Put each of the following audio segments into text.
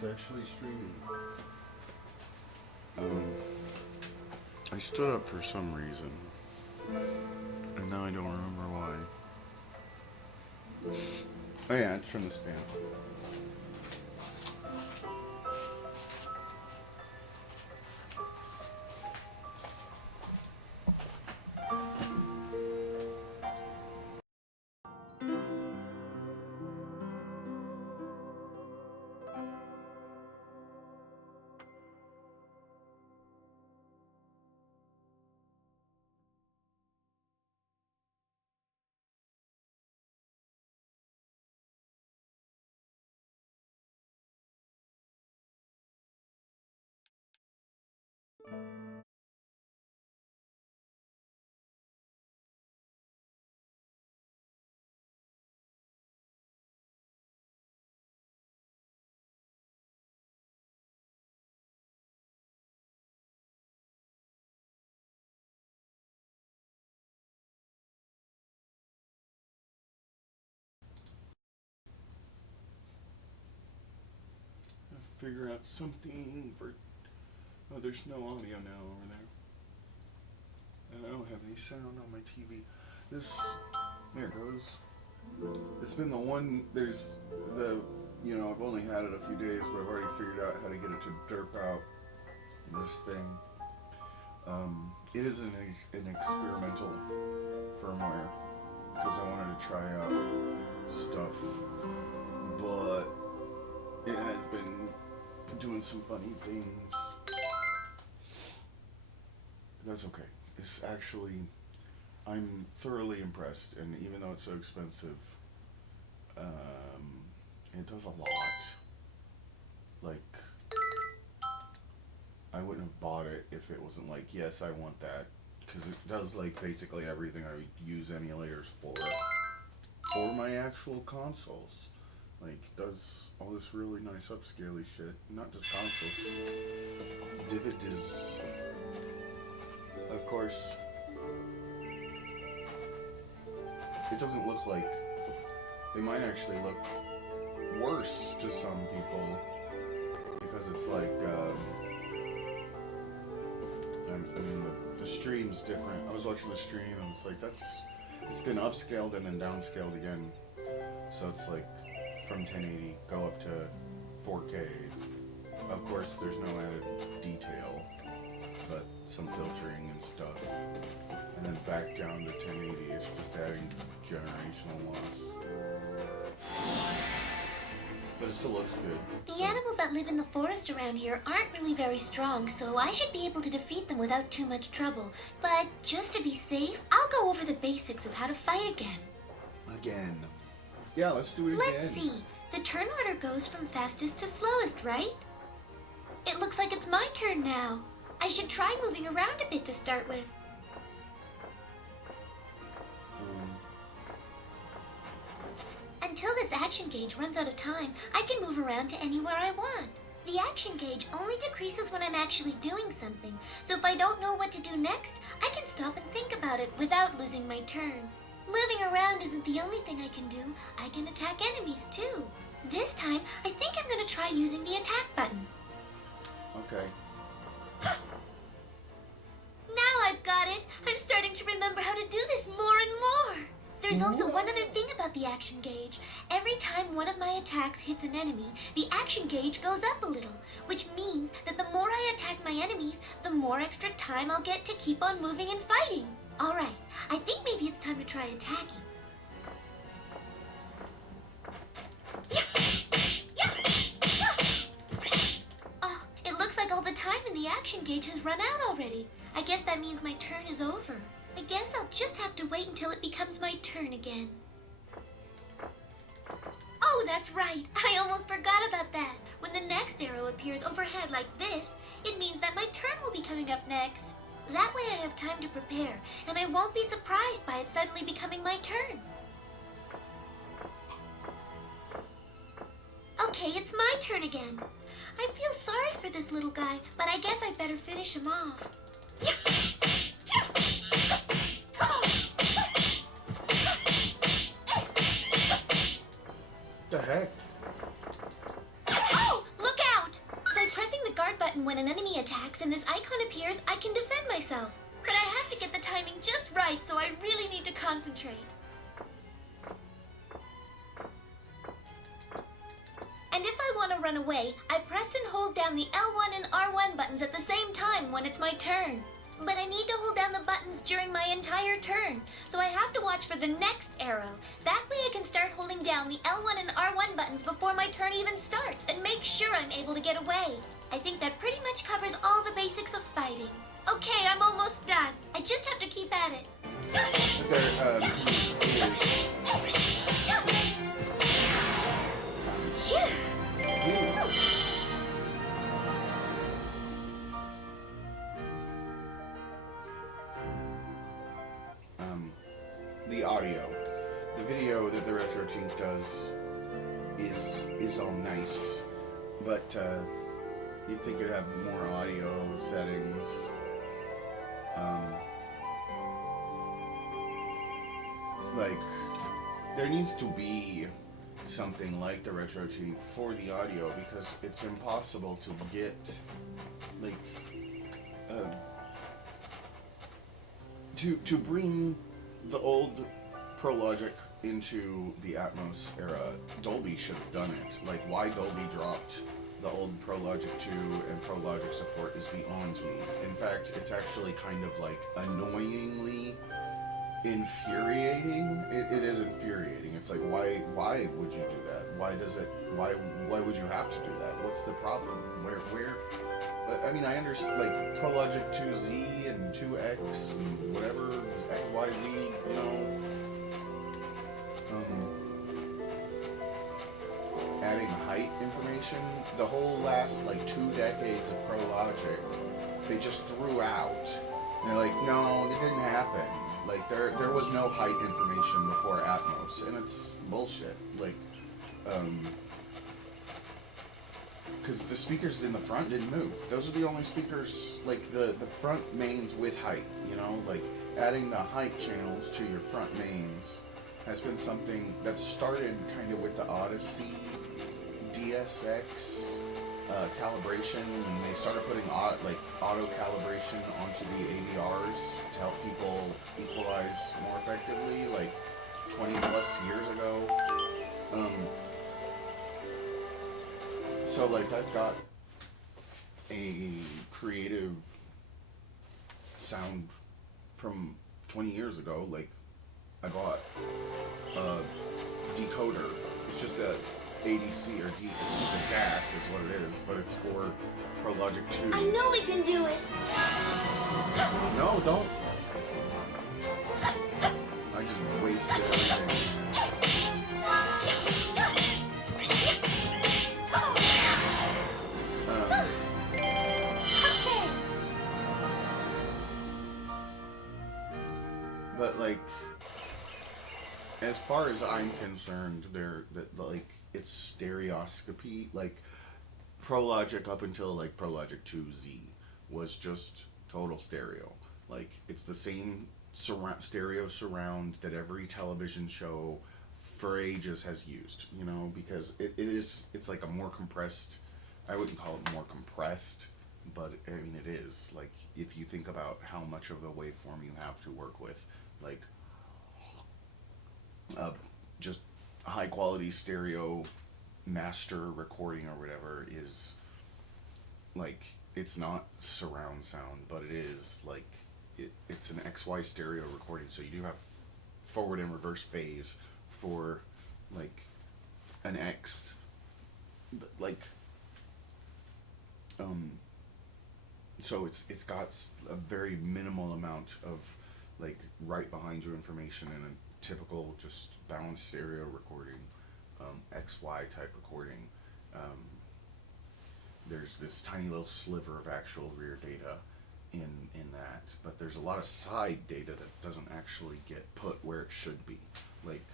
It's actually streaming. I stood up for some reason, and now I don't remember why. Oh yeah, it's from the stand. Figure out something for. Oh, there's no audio now over there. And I don't have any sound on my TV. There it goes. It's been the one, I've only had it a few days, but I've already figured out how to get it to derp out this thing. It is an experimental firmware because I wanted to try out stuff, but it has been doing some funny things. That's okay. It's actually, I'm thoroughly impressed, and even though it's so expensive, it does a lot. Like, I wouldn't have bought it if it wasn't like, yes, I want that, because it does like basically everything I use emulators for my actual consoles. Like, does all this really nice upscale shit. Not just consoles. Divot is, of course, it doesn't look like, it might actually look worse to some people because it's like, the stream's different. I was watching the stream and it's like, it's been upscaled and then downscaled again. So it's like, from 1080 go up to 4K. Of course, there's no added detail, but some filtering and stuff. And then back down to 1080, it's just adding generational loss. But it still looks good. The animals that live in the forest around here aren't really very strong, so I should be able to defeat them without too much trouble. But just to be safe, I'll go over the basics of how to fight again. Again. Yeah, let's do it again. Let's see. The turn order goes from fastest to slowest, right? It looks like it's my turn now. I should try moving around a bit to start with. Until this action gauge runs out of time, I can move around to anywhere I want. The action gauge only decreases when I'm actually doing something, so if I don't know what to do next, I can stop and think about it without losing my turn. Moving around isn't the only thing I can do. I can attack enemies too. This time, I think I'm going to try using the attack button. Okay. Now I've got it. I'm starting to remember how to do this more and more. There's also one other thing about the action gauge. Every time one of my attacks hits an enemy, the action gauge goes up a little, which means that the more I attack my enemies, the more extra time I'll get to keep on moving and fighting. Alright, I think maybe it's time to try attacking. Oh, it looks like all the time in the action gauge has run out already. I guess that means my turn is over. I guess I'll just have to wait until it becomes my turn again. Oh, that's right. I almost forgot about that. When the next arrow appears overhead like this, it means that my turn will be coming up next. That way I have time to prepare, and I won't be surprised by it suddenly becoming my turn. Okay, it's my turn again. I feel sorry for this little guy, but I guess I'd better finish him off. The heck? Oh, look course, I can defend myself. But I have to get the timing just right, so I really need to concentrate. And if I want to run away, I press and hold down the L1 and R1 buttons at the same time when it's my turn. But I need to hold down the buttons during my entire turn, so I have to watch for the next arrow. That way I can start holding down the L1 and R1 buttons before my turn even starts and make sure I'm able to get away. I think that pretty much covers all the basics of fighting. Okay, I'm almost done. I just have to keep at it. The audio. The video that the Retro Chink does is all nice, but you'd think it'd have more audio settings. Like, there needs to be something like the Retro Chink for the audio, because it's impossible to get, like, to bring the old Pro Logic into the Atmos era. Dolby should have done it. Like, why Dolby dropped the old Pro Logic 2 and Pro Logic support is beyond me. In fact, it's actually kind of like annoyingly infuriating. It is infuriating. It's like, why would you do that? Why would you have to do that? What's the problem? Where I mean, I understand, like, Pro Logic 2Z and 2X and whatever, XYZ, you know, adding height information. The whole last, like, 2 decades of Pro Logic, they just threw out. They're like, no, it didn't happen. Like, there was no height information before Atmos, and it's bullshit. Like, because the speakers in the front didn't move. Those are the only speakers, like, the front mains with height, you know? Like, adding the height channels to your front mains has been something that started kind of with the Odyssey DSX calibration, and they started putting auto calibration onto the AVRs to help people equalize more effectively, like 20 plus years ago. So, like, I've got a creative sound from 20 years ago. Like, I bought a decoder. It's just a ADC or it's just a DAC is what it is, but it's for Pro Logic 2. I know we can do it. No, don't. I just wasted everything. But, like, as far as I'm concerned, it's stereoscopy. Like, Pro Logic up until, like, Pro Logic 2Z was just total stereo. Like, it's the same stereo surround that every television show for ages has used, you know, because it's like a more compressed, I wouldn't call it more compressed, but I mean it is. Like, if you think about how much of the waveform you have to work with, like, just high quality stereo master recording or whatever is, like, it's not surround sound, but it is, like, it's an XY stereo recording, so you do have forward and reverse phase for, like, an X, like, so it's got a very minimal amount of, like, right behind you information in a typical just balanced stereo recording, XY type recording. There's this tiny little sliver of actual rear data in that, but there's a lot of side data that doesn't actually get put where it should be. Like,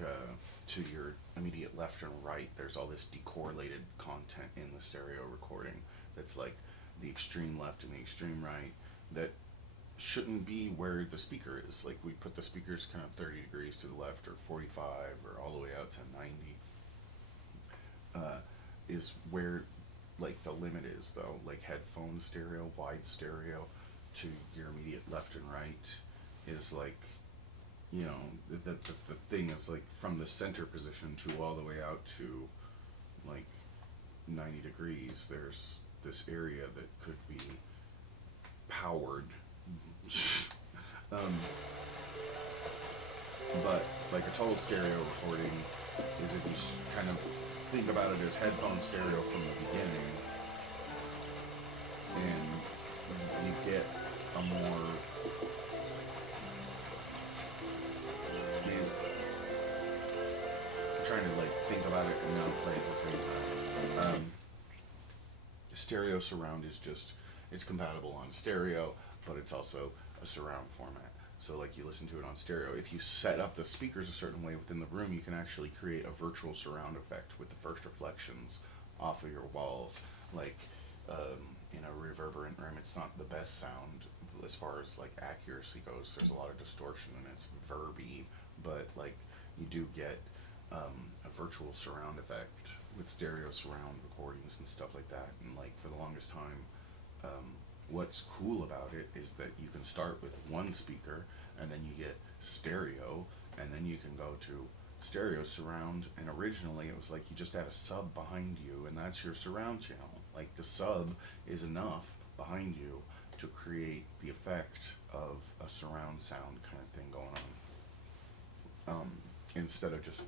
to your immediate left and right, there's all this decorrelated content in the stereo recording that's like the extreme left and the extreme right that shouldn't be where the speaker is. Like, we put the speakers kind of 30 degrees to the left, or 45, or all the way out to 90, is where, like, the limit is, though. Like, headphone stereo, wide stereo, to your immediate left and right is like, you know, that's the thing, is like from the center position to all the way out to like 90 degrees, there's this area that could be powered. But like a total stereo recording is if you kind of think about it as headphone stereo from the beginning, and you get a more, man, I'm trying to like think about it and now play it at the same time. Stereo surround is just, it's compatible on stereo, but it's also a surround format. So like you listen to it on stereo. If you set up the speakers a certain way within the room, you can actually create a virtual surround effect with the first reflections off of your walls. Like in a reverberant room, it's not the best sound as far as like accuracy goes. There's a lot of distortion and it's verby, but like you do get a virtual surround effect with stereo surround recordings and stuff like that. And like for the longest time, what's cool about it is that you can start with one speaker and then you get stereo, and then you can go to stereo surround, and originally it was like you just had a sub behind you and that's your surround channel. Like the sub is enough behind you to create the effect of a surround sound kind of thing going on, instead of just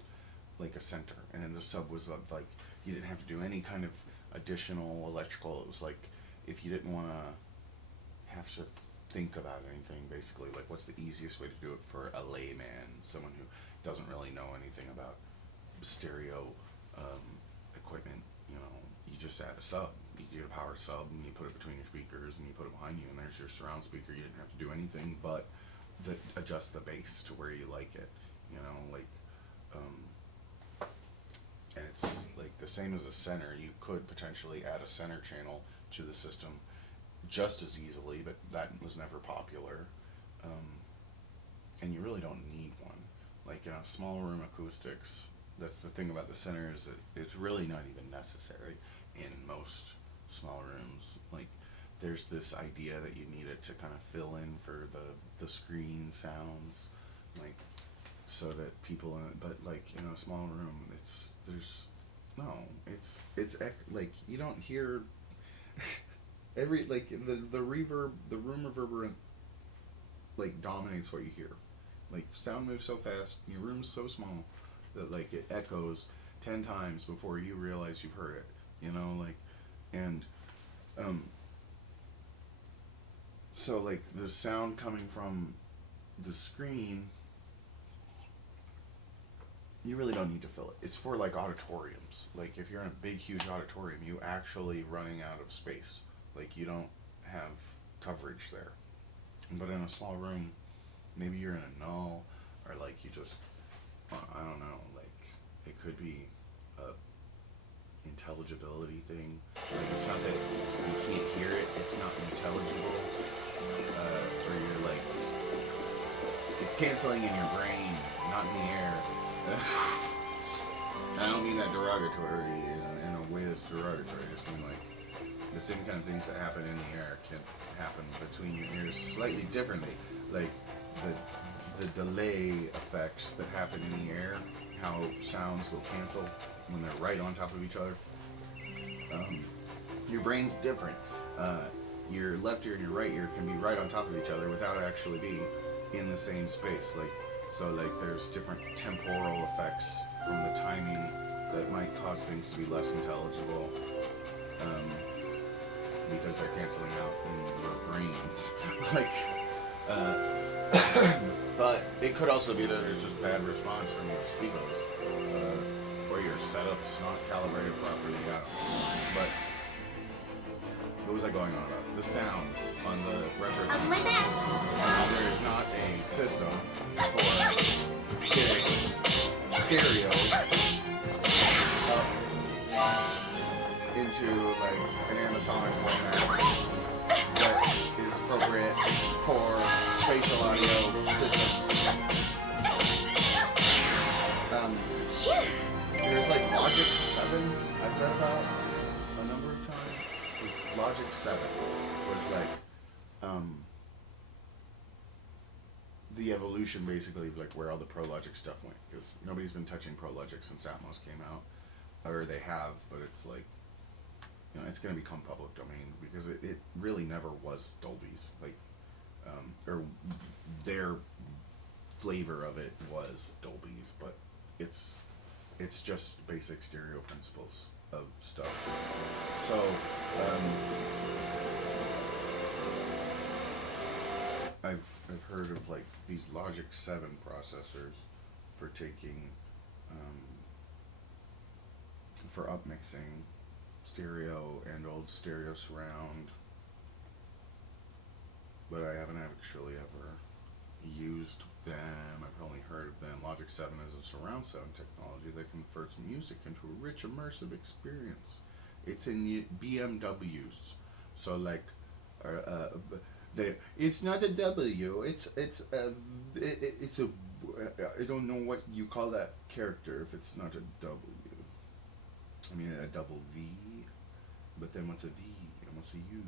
like a center. And then the sub was like you didn't have to do any kind of additional electrical. It was like if you didn't want to have to think about anything, basically, like what's the easiest way to do it for a layman, someone who doesn't really know anything about stereo equipment, you know, you just add a sub. You get a power sub and you put it between your speakers and you put it behind you, and there's your surround speaker. You didn't have to do anything but adjust the bass to where you like it, you know, like and it's like the same as a center. You could potentially add a center channel to the system just as easily, but that was never popular, and you really don't need one. Like in a small room acoustics, that's the thing about the center, is that it's really not even necessary in most small rooms. Like there's this idea that you need it to kind of fill in for the screen sounds, like so that people but like in a small room, like you don't hear every, like the reverb, the room reverberant like dominates what you hear. Like sound moves so fast, your room's so small that like it echoes 10 times before you realize you've heard it, you know, like, and so like the sound coming from the screen, you really don't need to fill it. It's for like auditoriums. Like if you're in a big huge auditorium, you actually running out of space. Like you don't have coverage there. But in a small room, maybe you're in a null, or like you just, I don't know, like it could be a intelligibility thing. Like it's not that you can't hear it, it's not intelligible, or you're like, it's canceling in your brain, not in the air. I don't mean that derogatory in a way that's derogatory. I just mean like the same kind of things that happen in the air can happen between your ears slightly differently. Like the delay effects that happen in the air, how sounds will cancel when they're right on top of each other. Your brain's different. Your left ear and your right ear can be right on top of each other without actually being in the same space. Like so, like there's different temporal effects from the timing that might cause things to be less intelligible. Because they're canceling out in your brain. Like, but it could also be that there's just bad response from your speakers, or your setup's not calibrated properly. I don't know. But what was I going on about? The sound on the retro I'll do my best. There's not a system for getting stereo into like an ambisonic format that is appropriate for spatial audio systems. There's like Logic 7 I've read about a number of times. This Logic 7 was like the evolution, basically, like where all the ProLogic stuff went, because nobody's been touching ProLogic since Atmos came out, or they have, but it's like, it's going to become public domain because it really never was Dolby's, like, or their flavor of it was Dolby's, but it's just basic stereo principles of stuff. So, I've heard of like these Logic 7 processors for taking, for upmixing stereo and old stereo surround, but I haven't actually ever used them. I've only heard of them. Logic 7 is a surround sound technology that converts music into a rich immersive experience. It's in BMWs, so like, it's not a W. It's a I don't know what you call that character if it's not a W. I mean a double V, but then what's a V and what's a U?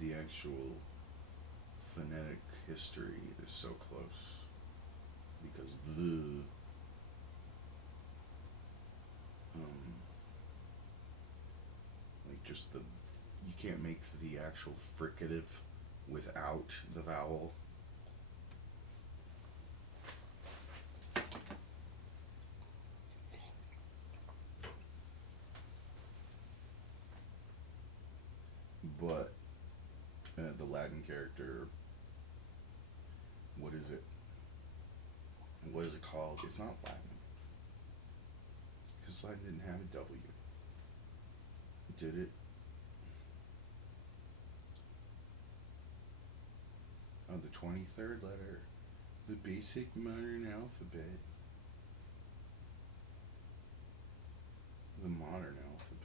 The actual phonetic history is so close because like just you can't make the actual fricative without the vowel. But the Latin character, what is it? What is it called? It's not Latin. Because Latin didn't have a W. Did it? Oh, the 23rd letter. The basic modern alphabet. The modern alphabet.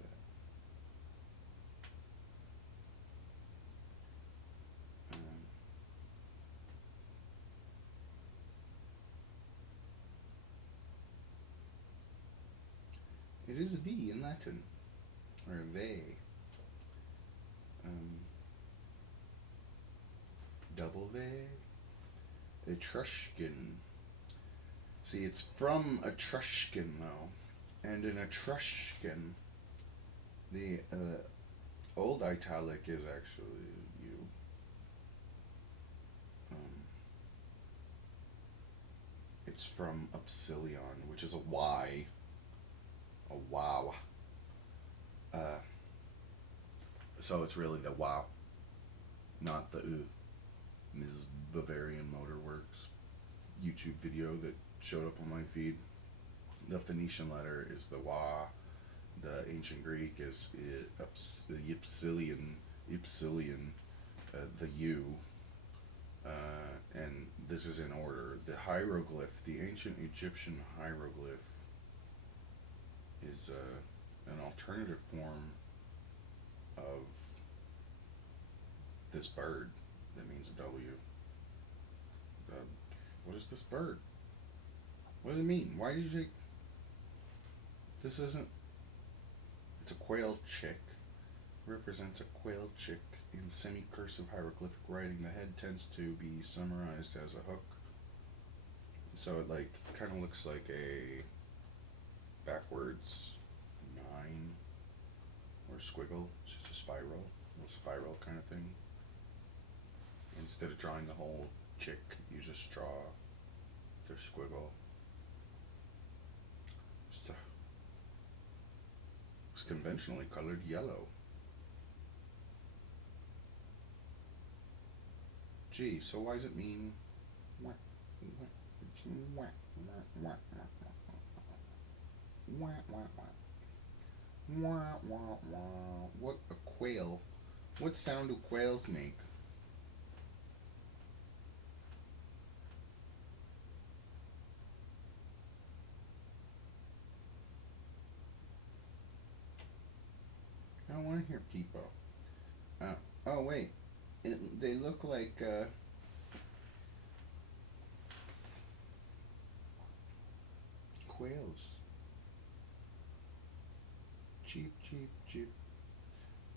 It is a V in Latin, or they. Double they. Etruscan. See, it's from Etruscan though, and in Etruscan, the old italic is actually U. It's from Upsilon, which is a Y. A wow. So it's really the wow, not the Ms. Bavarian Motorworks YouTube video that showed up on my feed. The Phoenician letter is the wa. The ancient Greek is the Ypsilon, the U. And this is in order. The hieroglyph, the ancient Egyptian hieroglyph, is an alternative form of this bird that means a W. What is this bird? What does it mean? Why did you say this isn't? It's a quail chick. Represents a quail chick in semi-cursive hieroglyphic writing. The head tends to be summarized as a hook. So it like kind of looks like a backwards 9 or squiggle. It's just a spiral, little spiral kind of thing. Instead of drawing the whole chick, you just draw the squiggle. It's conventionally colored yellow. Gee, so why does it mean what a quail? What sound do quails make? I don't want to hear people. Oh wait, they look like quails. Cheep, cheep, cheep.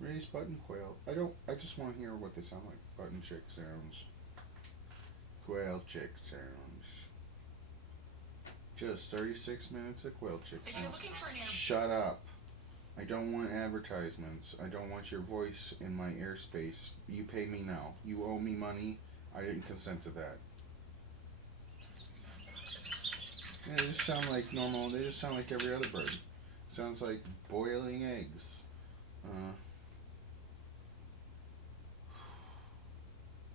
Raise button quail. I just want to hear what they sound like. Button chick sounds. Quail chick sounds. Just 36 minutes of quail chick sounds. Shut up. I don't want advertisements. I don't want your voice in my airspace. You pay me now. You owe me money. I didn't consent to that. Yeah, they just sound like normal. They just sound like every other bird. Sounds like boiling eggs.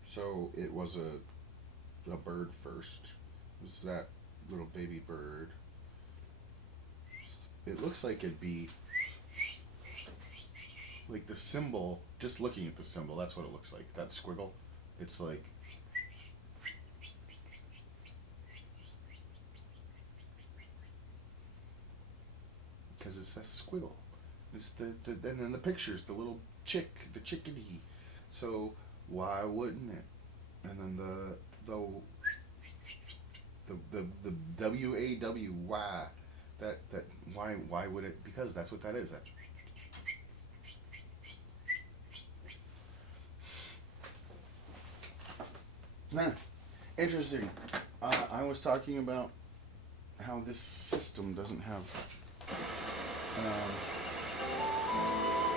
So it was a bird first. It was that little baby bird. It looks like it'd be like the symbol. Just looking at the symbol, that's what it looks like. That squiggle. It's like. Because it's that squiggle. It's and then the pictures, the little chick, the chickadee. So why wouldn't it? And then the WAWY. That why would it? Because that's what that is. That. Interesting. I was talking about how this system doesn't have.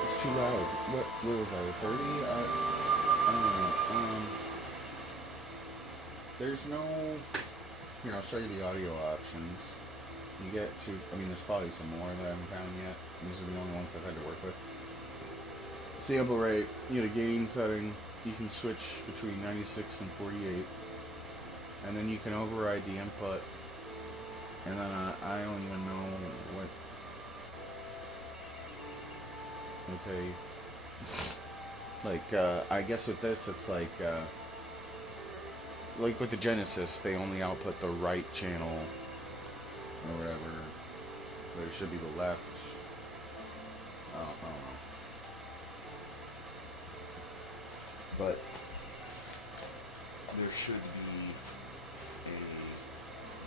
It's too loud. What was I? 30? I don't know. There's no. Here, I'll show you the audio options. You get to. I mean, there's probably some more that I haven't found yet. These are the only ones I've had to work with. Sample rate. You get a gain setting. You can switch between 96 and 48. And then you can override the input. And then I don't even know what. Okay. Like, I guess with this, it's like with the Genesis, they only output the right channel or whatever. But it should be the left. I don't know. But there should be a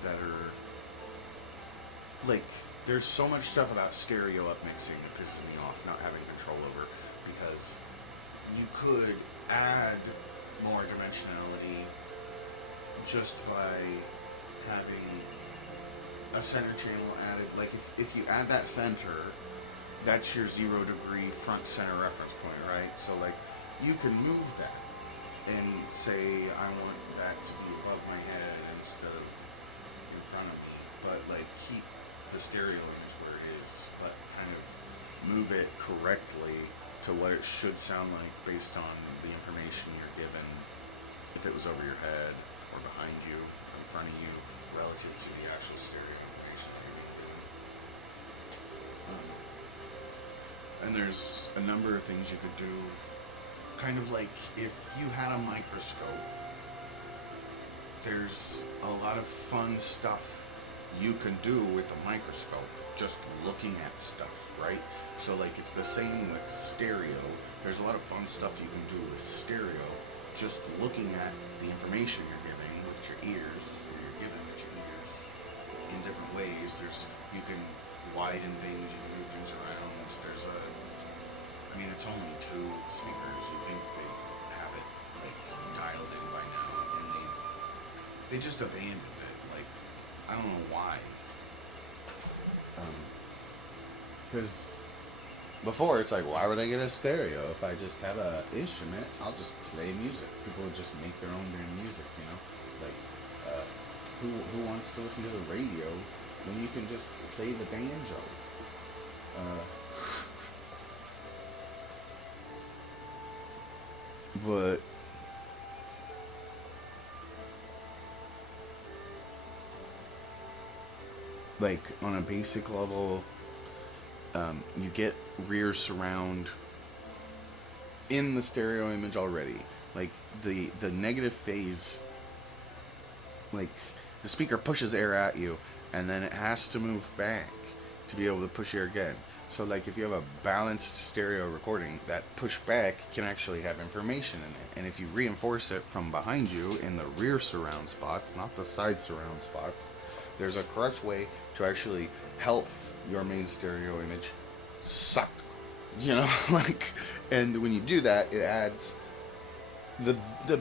better. Like, there's so much stuff about stereo upmixing that pisses me off not having control over, because you could add more dimensionality just by having a center channel added. Like, if you add that center, that's your 0 degree front center reference point, right? So, like, you can move that and say, I want that to be above my head instead of in front of me, but, like, keep the stereo image where it is, but kind of move it correctly to what it should sound like based on the information you're given, if it was over your head or behind you or in front of you, relative to the actual stereo information that you're being given. And there's a number of things you could do, kind of like if you had a microscope, there's a lot of fun stuff you can do with a microscope, just looking at stuff, right? So, like, it's the same with stereo. There's a lot of fun stuff you can do with stereo, just looking at the information you're giving with your ears, or you're given with your ears, in different ways. You can widen things, you can move things around. I mean, it's only 2 speakers. You think they have it, like, dialed in by now, and they just abandoned it. Like, I don't know why. Because before, it's like, why would I get a stereo? If I just have an instrument, I'll just play music. People would just make their own damn music, you know? Like, who wants to listen to the radio when you can just play the banjo? But like, on a basic level, you get rear surround in the stereo image already. Like, the negative phase, like, the speaker pushes air at you, and then it has to move back to be able to push air again. So, like, if you have a balanced stereo recording, that pushback can actually have information in it. And if you reinforce it from behind you in the rear surround spots, not the side surround spots, there's a correct way to actually help your main stereo image suck You know, like, and when you do that, it adds the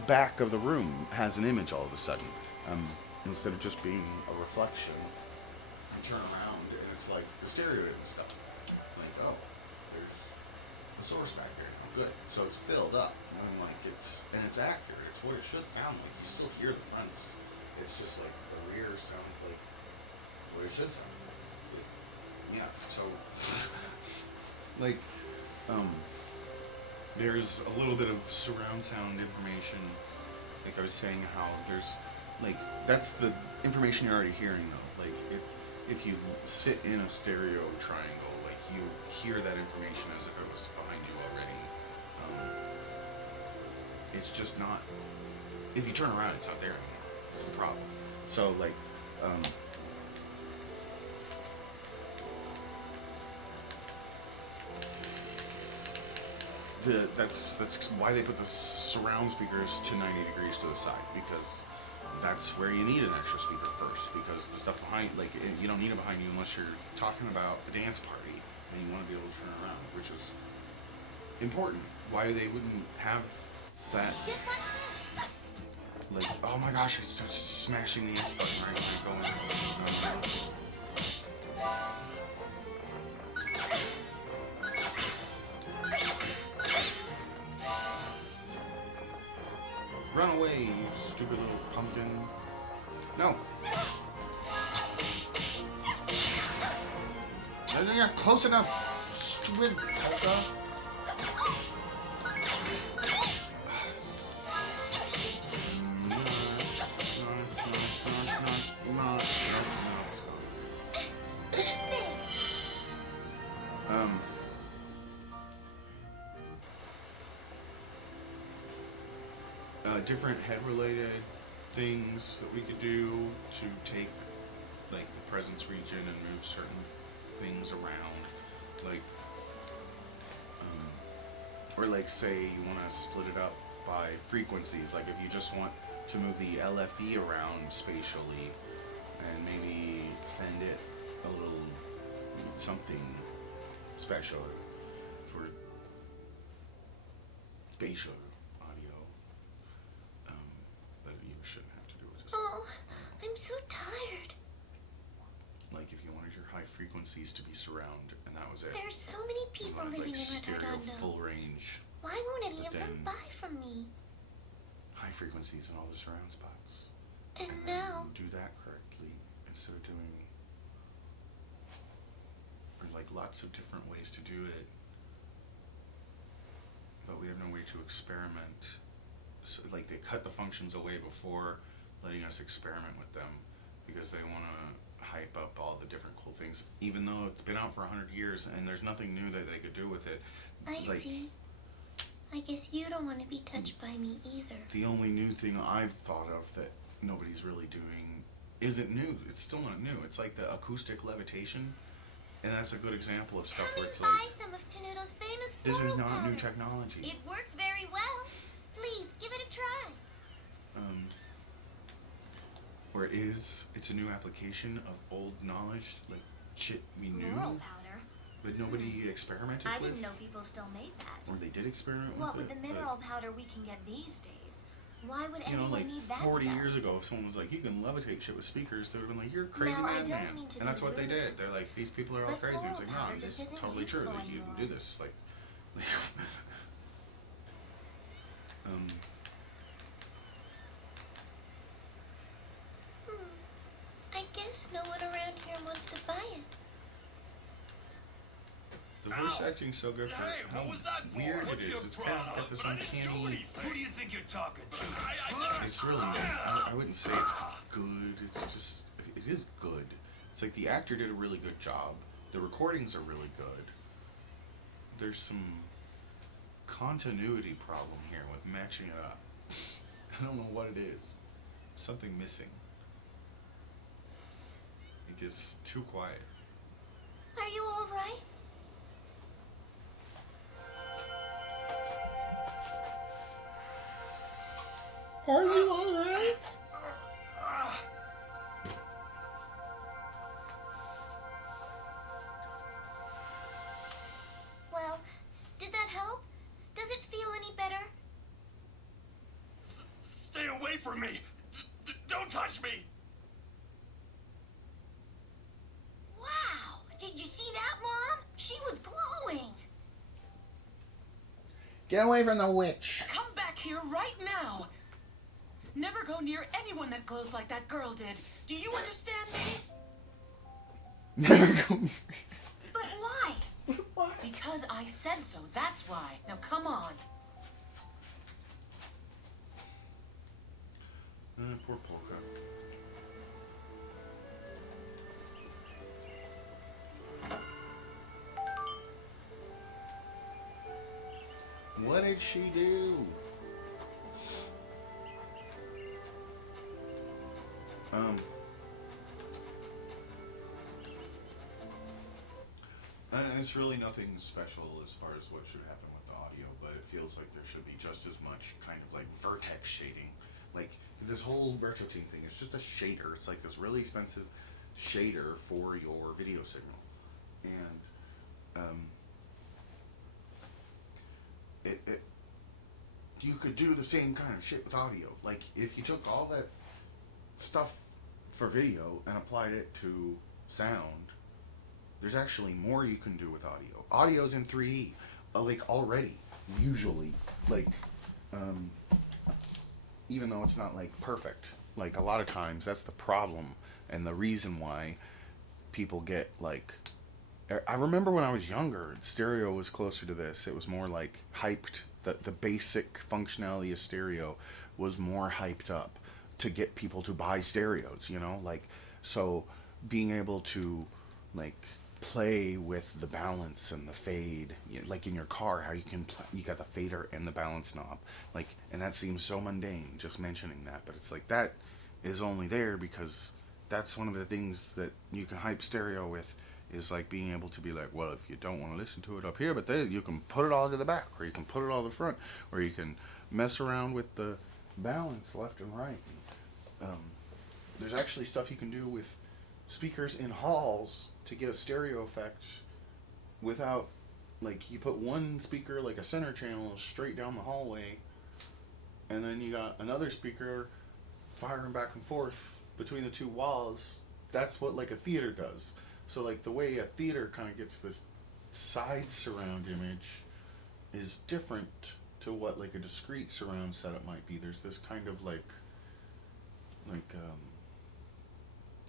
back of the room has an image all of a sudden, instead of just being a reflection. You turn around and it's like the stereo and stuff. Like, oh, there's the source back there. Oh, good. So it's filled up, and like it's accurate. It's what it should sound like. You still hear the fronts. It's just like the rear sounds like what it should sound like. Yeah. So, like, there's a little bit of surround sound information. Like I was saying, how there's like that's the information you're already hearing though. Like if you sit in a stereo triangle, like you hear that information as if it was behind you already. It's just not. If you turn around, it's not there anymore. It's the problem. So like. That's why they put the surround speakers to 90 degrees to the side, because that's where you need an extra speaker first, because the stuff behind, like, you don't need it behind you unless you're talking about a dance party and you want to be able to turn around, which is important. Why they wouldn't have that, like, oh my gosh, I started smashing the X button right when you're going. Run away, you stupid little pumpkin. No. No, you're not close enough. Stupid polka. Different head-related things that we could do to take, like, the presence region and move certain things around, like, or like, say you want to split it up by frequencies, like if you just want to move the LFE around spatially and maybe send it a little something special for spatial. Oh, I'm so tired. Like if you wanted your high frequencies to be surround, and that was it. There's so many people living in stereo Redondo. Full range. Why won't any of them buy from me? High frequencies in all the surround spots. And now do that correctly instead of doing, or like lots of different ways to do it, but we have no way to experiment. So like they cut the functions away before letting us experiment with them, because they want to hype up all the different cool things, even though it's been out for 100 years and there's nothing new that they could do with it. I see. I guess you don't want to be touched by me either. The only new thing I've thought of that nobody's really doing isn't new. It's still not new. It's like the acoustic levitation, and that's a good example of stuff where it's like, some of Tenuto's famous this is not new technology. It works very well. Please give it a try. Or it's a new application of old knowledge, like shit we knew, powder. But nobody experimented with. I didn't know people still made that. Or they did experiment with it. What with the mineral powder we can get these days? Why would anyone like need that 40 stuff? years ago, if someone was like, you can levitate shit with speakers, they would have been like, you're a crazy No, I madman. don't mean to And that's be what they rude. did. They're like, these people are all But crazy. It's like, coral no, powder it's just isn't totally true. useful Like, you anymore. can do this. Like I guess no one around here wants to buy it. the voice acting's so good for Hey, how what was that for? weird it What's is. your It's kind of got problem? this I didn't do uncanny. anything. Who do you think you're talking to? It's really, I wouldn't say it's good. It's just, it is good. It's like the actor did a really good job. The recordings are really good. There's some continuity problem here with matching it up. I don't know what it is. Something missing. It gets too quiet. Are you all right? Are you alright? Well, from me! Don't touch me! Wow! Did you see that, Mom? She was glowing! Get away from the witch. Come back here right now! Never go near anyone that glows like that girl did. Do you understand me? But why? Because I said so, that's why. Now come on. Poor Polka. What did she do? It's really nothing special as far as what should happen with the audio, but it feels like there should be just as much kind of like vertex shading. Like this whole retro thing is just a shader. It's like this really expensive shader for your video signal, and you could do the same kind of shit with audio. Like if you took all that stuff for video and applied it to sound, there's actually more you can do with audio. Audio's in 3D, like already, usually, like, even though it's not like perfect. Like a lot of times that's the problem and the reason why people get like, I remember when I was younger, stereo was closer to this. It was more like hyped. The basic functionality of stereo was more hyped up to get people to buy stereos, you know? Like, so being able to, like, play with the balance and the fade, like in your car, how you can you got the fader and the balance knob, like, and that seems so mundane just mentioning that, but it's like that is only there because that's one of the things that you can hype stereo with, is like being able to be like, well, if you don't want to listen to it up here, but then you can put it all to the back, or you can put it all to the front, or you can mess around with the balance left and right. There's actually stuff you can do with speakers in halls to get a stereo effect without, like, you put one speaker, like a center channel, straight down the hallway, and then you got another speaker firing back and forth between the two walls. That's what, like, a theater does. So, like, the way a theater kind of gets this side surround image is different to what, like, a discrete surround setup might be. There's this kind of, like,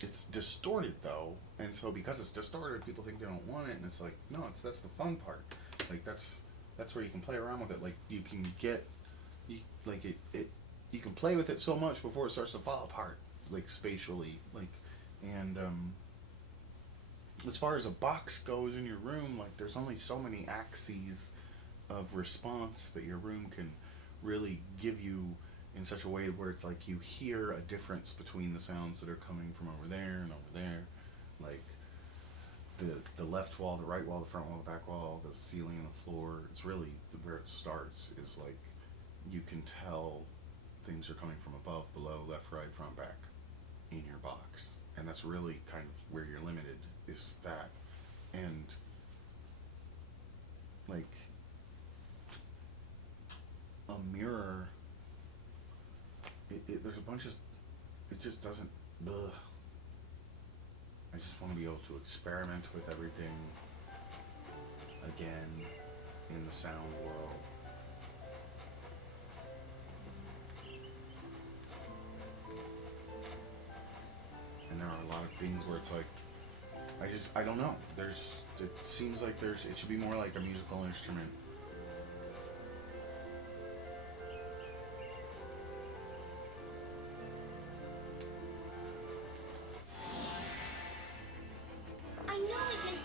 it's distorted, though, and so because it's distorted, people think they don't want it, and it's like, no, that's the fun part. Like, that's where you can play around with it. Like, you can get, you can play with it so much before it starts to fall apart, like, spatially, like, and, as far as a box goes in your room, like, there's only so many axes of response that your room can really give you in such a way where it's like you hear a difference between the sounds that are coming from over there and over there, like the left wall, the right wall, the front wall, the back wall, the ceiling and the floor. It's really where it starts is like you can tell things are coming from above, below, left, right, front, back in your box, and that's really kind of where you're limited, is that. And like a mirror, there's a bunch of, it just doesn't, ugh. I just want to be able to experiment with everything again in the sound world. And there are a lot of things where it's like, I don't know. It seems like it should be more like a musical instrument. I know I can.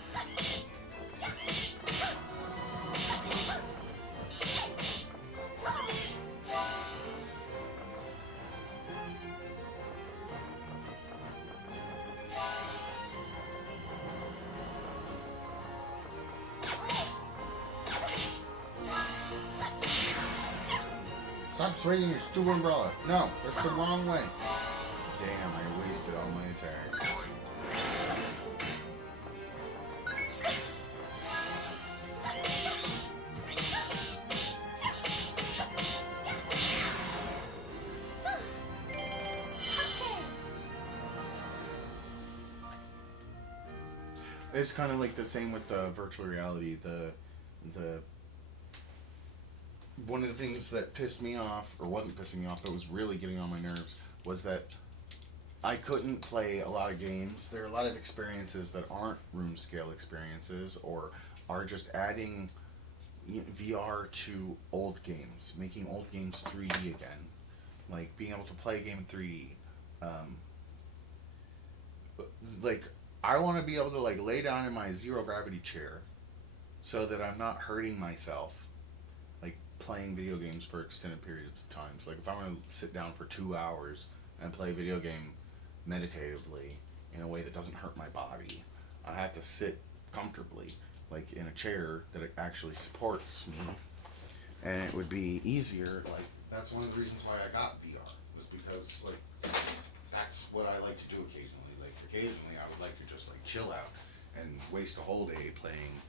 Stop swinging your stupid umbrella. No, that's the wrong way. Damn, I wasted all my attacks. It's kind of like the same with the virtual reality. The one of the things that pissed me off, or wasn't pissing me off, but was really getting on my nerves, was that I couldn't play a lot of games. There are a lot of experiences that aren't room scale experiences, or are just adding VR to old games, making old games 3D again, like being able to play a game in 3D. Um, like I want to be able to like lay down in my zero gravity chair, so that I'm not hurting myself, like playing video games for extended periods of times. Like if I want to sit down for 2 hours and play a video game meditatively in a way that doesn't hurt my body, I have to sit comfortably, like in a chair that it actually supports me, and it would be easier. Like that's one of the reasons why I got VR, was because like that's what I like to do occasionally. Like occasionally I would like to just like chill out and waste a whole day playing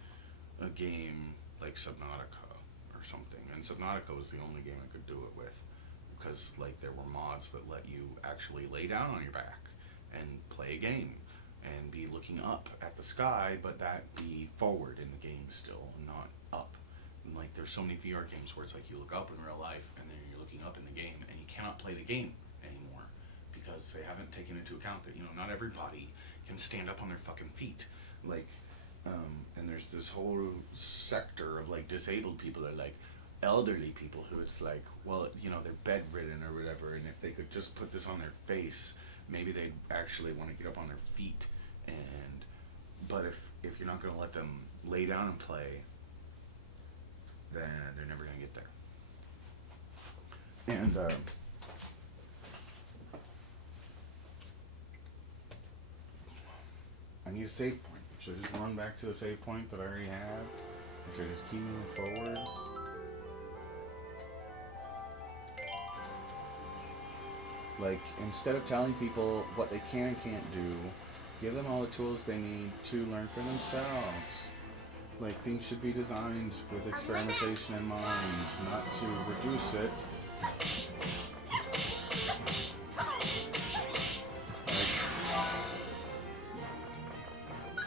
a game like Subnautica or something. And Subnautica was the only game I could do it with, because like there were mods that let you actually lay down on your back and play a game and be looking up at the sky, but that be forward in the game still, and not up. And like there's so many VR games where it's like you look up in real life and then you're looking up in the game, and you cannot play the game anymore because they haven't taken into account that, you know, not everybody can stand up on their fucking feet. Like, and there's this whole sector of like disabled people, that like elderly people who it's like, well, you know, they're bedridden or whatever, and if they could just put this on their face, maybe they'd actually want to get up on their feet. And but if you're not going to let them lay down and play, then they're never going to get there. And I need a save point. Should I just run back to the save point that I already have? Or should I just keep moving forward? Like, instead of telling people what they can and can't do, give them all the tools they need to learn for themselves. Like, things should be designed with experimentation in mind, not to reduce it.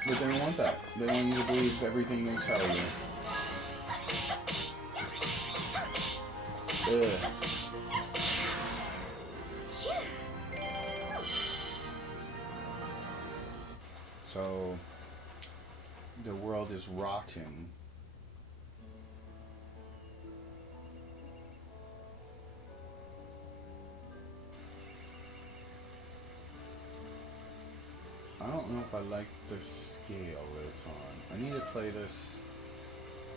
But they don't want that. They want you to believe everything they tell you. Ugh. So, the world is rotting. I don't know if I like the scale that it's on. I need to play this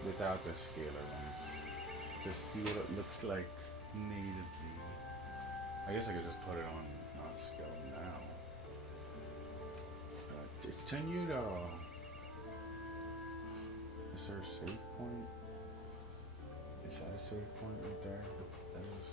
without the scalar ones to see what it looks like natively. I guess I could just put it on non-scale now. It's Tenuto. Is there a save point? Is that a save point right there? That is.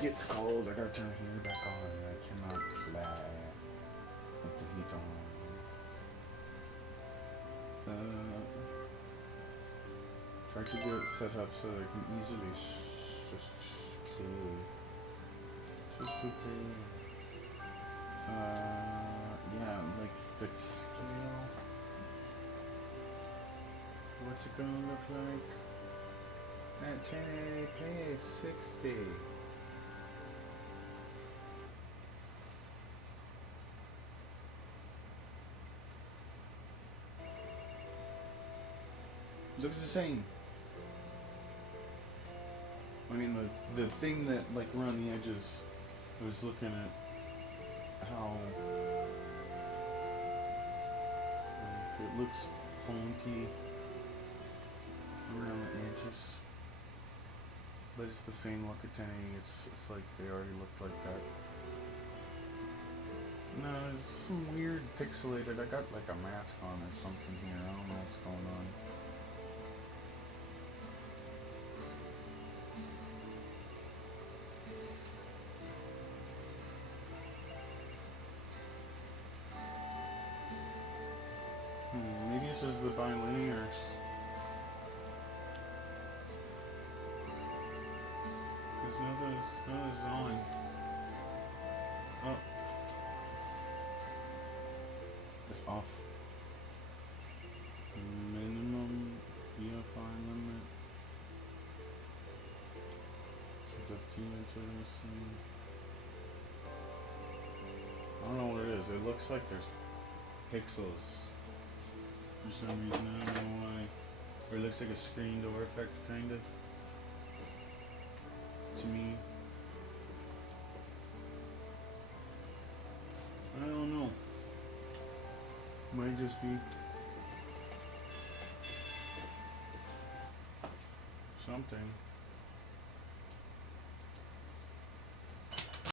Gets cold. I gotta turn the heater back on. I cannot play with the heat on. Try to get it set up so that I can easily just play. Just to play. Yeah, like the scale. What's it gonna look like? At 1080p, 60. Looks the same. I mean, the thing that, like, around the edges, I was looking at how like, it looks funky around the edges, but it's the same look at 1080. It's like they already looked like that. No, it's some weird pixelated. I got like a mask on or something here. I don't know what's going on. Maybe it's just the bilinears. Because nothing's on. Oh. It's off. Minimum EFI limit. 15 inches. I don't know what it is. It looks like there's pixels. For some reason, I don't know why. Or it looks like a screen door effect, kind of. To me. I don't know. Might just be something.